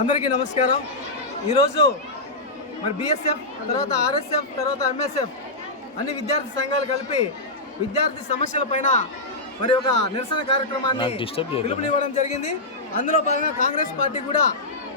అందరికీ నమస్కారం. ఈరోజు మరి బిఎస్ఎఫ్ తర్వాత ఆర్ఎస్ఎఫ్ తర్వాత ఎంఎస్ఎఫ్ అన్ని విద్యార్థి సంఘాలు కలిపి విద్యార్థి సమస్యల పైన మరి ఒక నిరసన కార్యక్రమాన్ని పిలుపునివ్వడం జరిగింది. అందులో భాగంగా కాంగ్రెస్ పార్టీ కూడా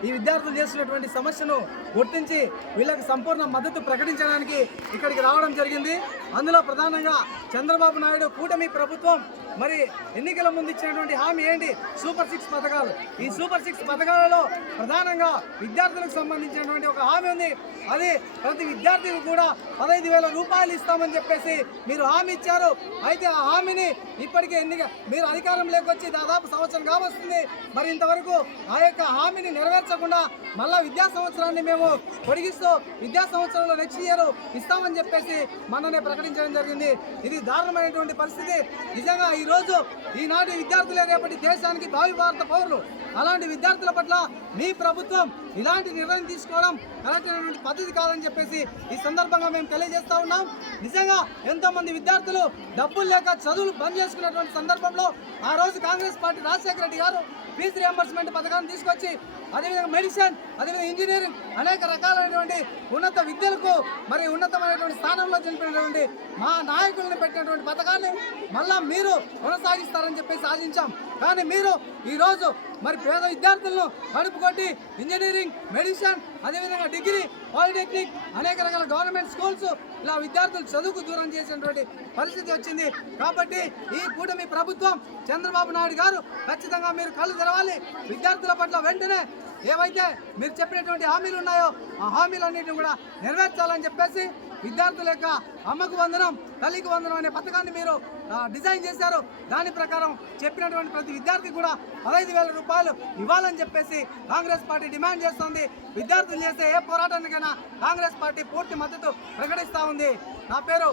ఈ విద్యార్థులు చేస్తున్నటువంటి సమస్యను గుర్తించి వీళ్ళకి సంపూర్ణ మద్దతు ప్రకటించడానికి ఇక్కడికి రావడం జరిగింది. అందులో ప్రధానంగా చంద్రబాబు నాయుడు కూటమి ప్రభుత్వం మరి ఎన్నికల ముందు ఇచ్చినటువంటి హామీ ఏంటి? సూపర్ 6 పథకాలు. ఈ సూపర్ 6 పథకాలలో ప్రధానంగా విద్యార్థులకు సంబంధించినటువంటి ఒక హామీ ఉంది. అది ప్రతి విద్యార్థికి కూడా 15,000 రూపాయలు ఇస్తామని చెప్పేసి మీరు హామీ ఇచ్చారు. అయితే ఆ హామీని ఇప్పటికే మీరు అధికారంలోకి వచ్చి దాదాపు సంవత్సరం కావస్తుంది. మరి ఇంతవరకు ఆ యొక్క హామీని నెరవేర్చకుండా మళ్ళా విద్యా సంవత్సరాన్ని మేము పొడిగిస్తూ విద్యా సంవత్సరంలో నెక్స్ట్ ఇయర్ ఇస్తామని చెప్పేసి మొన్ననే ప్రకటించడం జరిగింది. ఇది దారుణమైనటువంటి పరిస్థితి. నిజంగా ఈరోజు ఈనాటి విద్యార్థులే రేపటి దేశానికి భావి భారత పౌరులు. అలాంటి విద్యార్థుల పట్ల మీ ప్రభుత్వం ఇలాంటి నిర్ణయం తీసుకోవడం కరెక్ట్ అయినటువంటి పద్ధతి కాదని చెప్పేసి ఈ సందర్భంగా మేము తెలియజేస్తా ఉన్నాం. నిజంగా ఎంతోమంది విద్యార్థులు డబ్బులు లేక చదువులు బంద్ చేసుకున్నటువంటి సందర్భంలో ఆ రోజు కాంగ్రెస్ పార్టీ రాజశేఖర రెడ్డి గారు ఫీజు రియంబర్స్మెంట్ పథకాన్ని తీసుకొచ్చి అదేవిధంగా మెడిసిన్, అదేవిధంగా ఇంజనీరింగ్ అనేక రకాలైనటువంటి ఉన్నత విద్యలకు మరి ఉన్నతమైనటువంటి స్థానంలో చనిపోయినటువంటి మా నాయకులను పెట్టినటువంటి పథకాన్ని మళ్ళా మీరు కొనసాగిస్తారని చెప్పేసి ఆశించాం. కానీ మీరు ఈరోజు మరి పేద విద్యార్థులను కడుపు కొట్టి ఇంజనీరింగ్, మెడిసిన్, అదేవిధంగా డిగ్రీ, పాలిటెక్నిక్ అనేక రకాల గవర్నమెంట్ స్కూల్స్ ఇలా విద్యార్థులు చదువుకు దూరం చేసినటువంటి పరిస్థితి వచ్చింది. కాబట్టి ఈ కూటమి ప్రభుత్వం చంద్రబాబు నాయుడు గారు ఖచ్చితంగా మీరు కళ్ళు తెరవాలి. విద్యార్థుల పట్ల వెంటనే ఏవైతే మీరు చెప్పినటువంటి హామీలు ఉన్నాయో ఆ హామీలన్నింటినీ కూడా నెరవేర్చాలని చెప్పేసి విద్యార్థుల యొక్క అమ్మకు వందనం, తల్లికి వందనం అనే పథకాన్ని మీరు డిజైన్ చేశారు. దాని ప్రకారం చెప్పినటువంటి ప్రతి విద్యార్థికి కూడా 15,000 రూపాయలు ఇవ్వాలని చెప్పేసి కాంగ్రెస్ పార్టీ డిమాండ్ చేస్తోంది. విద్యార్థులు చేసే ఏ పోరాటానికైనా కాంగ్రెస్ పార్టీ పూర్తి మద్దతు ప్రకటిస్తూ ఉంది. నా పేరు